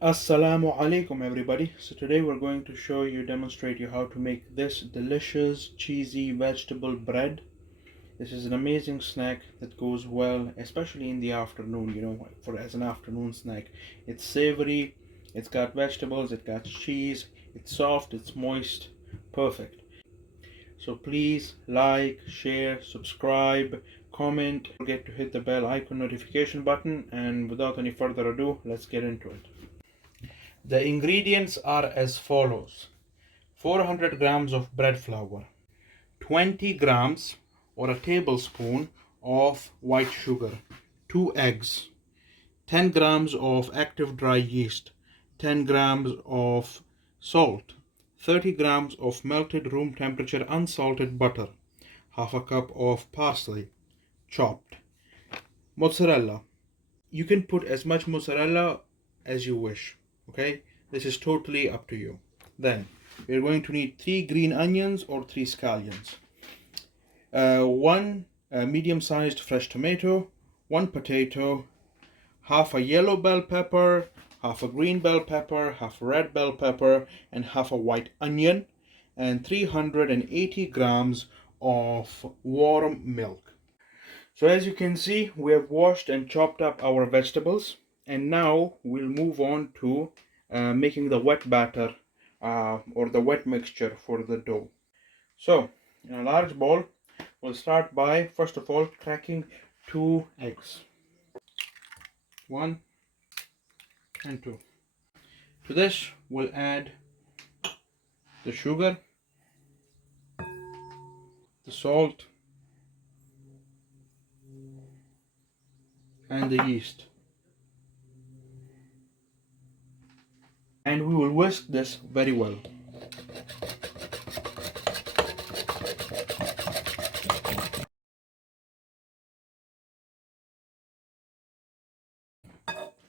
Assalamu alaikum everybody. So today we're going to demonstrate you how to make this delicious cheesy vegetable bread. This is an amazing snack that goes well, especially in the afternoon, for as an afternoon snack. It's savory, it's got vegetables, it's got cheese, it's soft, it's moist, perfect. So please like, share, subscribe, comment, don't forget to hit the bell icon notification button, and without any further ado, let's get into it. The ingredients are as follows: 400 grams of bread flour, 20 grams or a tablespoon of white sugar, 2 eggs, 10 grams of active dry yeast, 10 grams of salt, 30 grams of melted room temperature unsalted butter, half a cup of parsley, chopped, mozzarella. You can put as much mozzarella as you wish, okay? This is totally up to you. Then we're going to need 3 green onions or 3 scallions, 1 medium-sized fresh tomato, 1 potato, half a yellow bell pepper, half a green bell pepper, half a red bell pepper, and half a white onion, and 380 grams of warm milk. So as you can see, we have washed and chopped up our vegetables, and now we'll move on to making the wet batter or the wet mixture for the dough. So in a large bowl, we'll start by first of all cracking 2 eggs, 1 and 2. To this we'll add the sugar, the salt, and the yeast, and we will whisk this very well.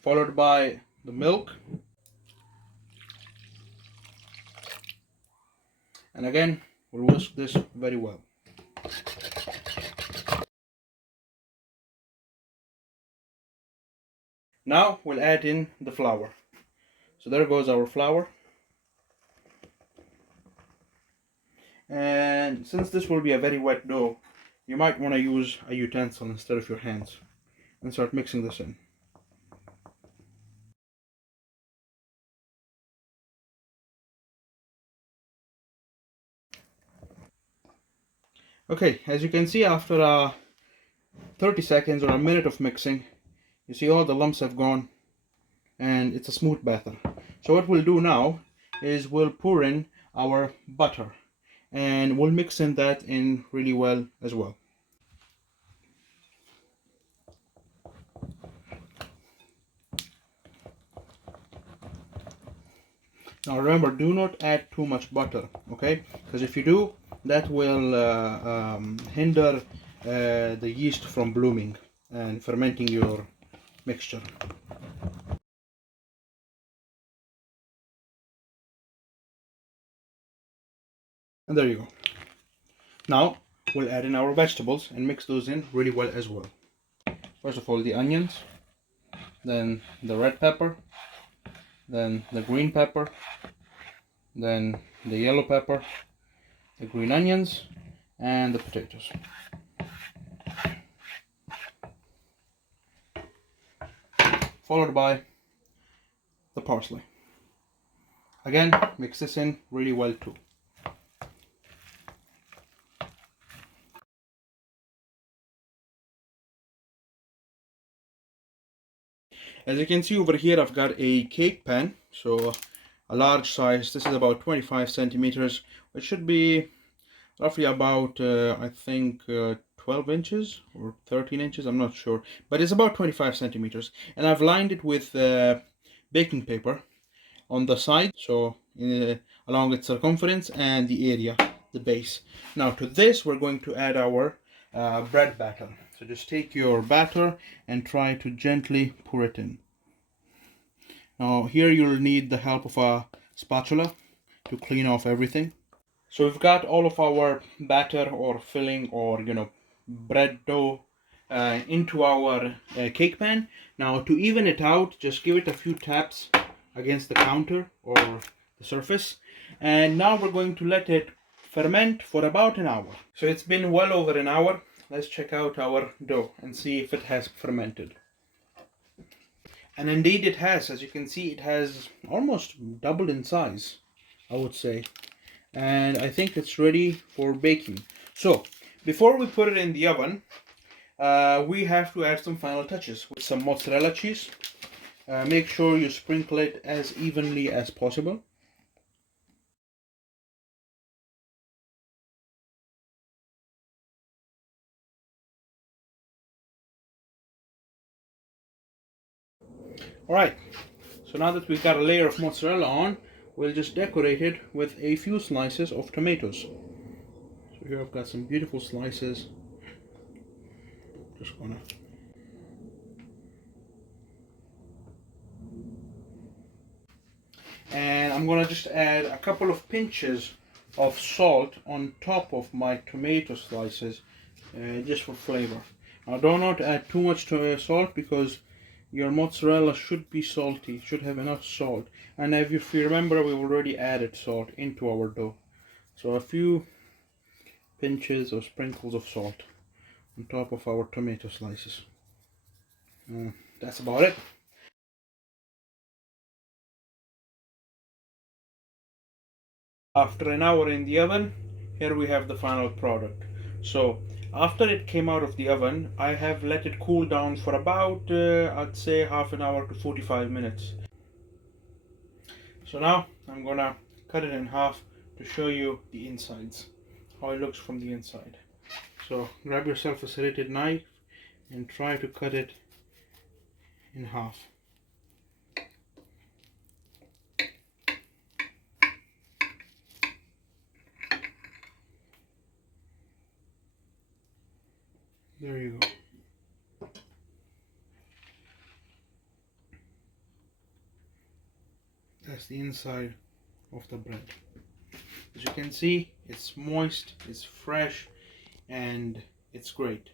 Followed by the milk, and again we'll whisk this very well. Now we'll add in the flour. So there goes our flour. And since this will be a very wet dough, you might want to use a utensil instead of your hands and start mixing this in. Okay, as you can see, after 30 seconds or a minute of mixing, you see all the lumps have gone and it's a smooth batter. So what we'll do now is we'll pour in our butter and we'll mix in that in really well as well. Now remember, do not add too much butter, okay? Because if you do, that will hinder the yeast from blooming and fermenting your mixture. And there you go. Now we'll add in our vegetables and mix those in really well as well. First of all, the onions, then the red pepper, then the green pepper, then the yellow pepper, the green onions, and the potatoes. Followed by the parsley. Again, mix this in really well too. As you can see over here, I've got a cake pan, so a large size. This is about 25 centimeters, which should be roughly about I think 12 inches or 13 inches, I'm not sure, but it's about 25 centimeters, and I've lined it with baking paper on the side, so along its circumference and the area, the base. Now to this we're going to add our bread batter. So just take your batter and try to gently pour it in. Now here you'll need the help of a spatula to clean off everything. So we've got all of our batter or filling or bread dough into our cake pan. Now to even it out, just give it a few taps against the counter or the surface. And now we're going to let it ferment for about an hour. So it's been well over an hour. Let's check out our dough and see if it has fermented. And indeed it has. As you can see, it has almost doubled in size, I would say. And I think it's ready for baking. So before we put it in the oven, we have to add some final touches with some mozzarella cheese. Make sure you sprinkle it as evenly as possible. Alright, so now that we've got a layer of mozzarella on, we'll just decorate it with a few slices of tomatoes. So here I've got some beautiful slices. Just gonna and I'm gonna just add a couple of pinches of salt on top of my tomato slices, just for flavor. Now do not add too much salt, because your mozzarella should be salty, should have enough salt. And if you remember, we've already added salt into our dough. So a few pinches or sprinkles of salt on top of our tomato slices. That's about it. After an hour in the oven, here we have the final product. So after it came out of the oven, I have let it cool down for about I'd say half an hour to 45 minutes. So now I'm gonna cut it in half to show you the insides, how it looks from the inside. So grab yourself a serrated knife and try to cut it in half. There you go. That's the inside of the bread. As you can see, it's moist, it's fresh, and it's great.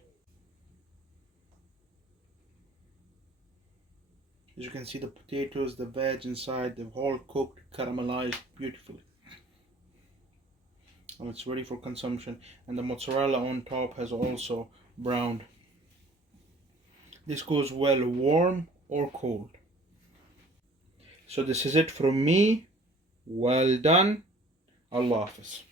As you can see, the potatoes, the veg inside, they've all cooked, caramelized beautifully. And it's ready for consumption. And the mozzarella on top has also browned. This goes well warm or cold. So this is it from me. Well done. Allah Hafiz.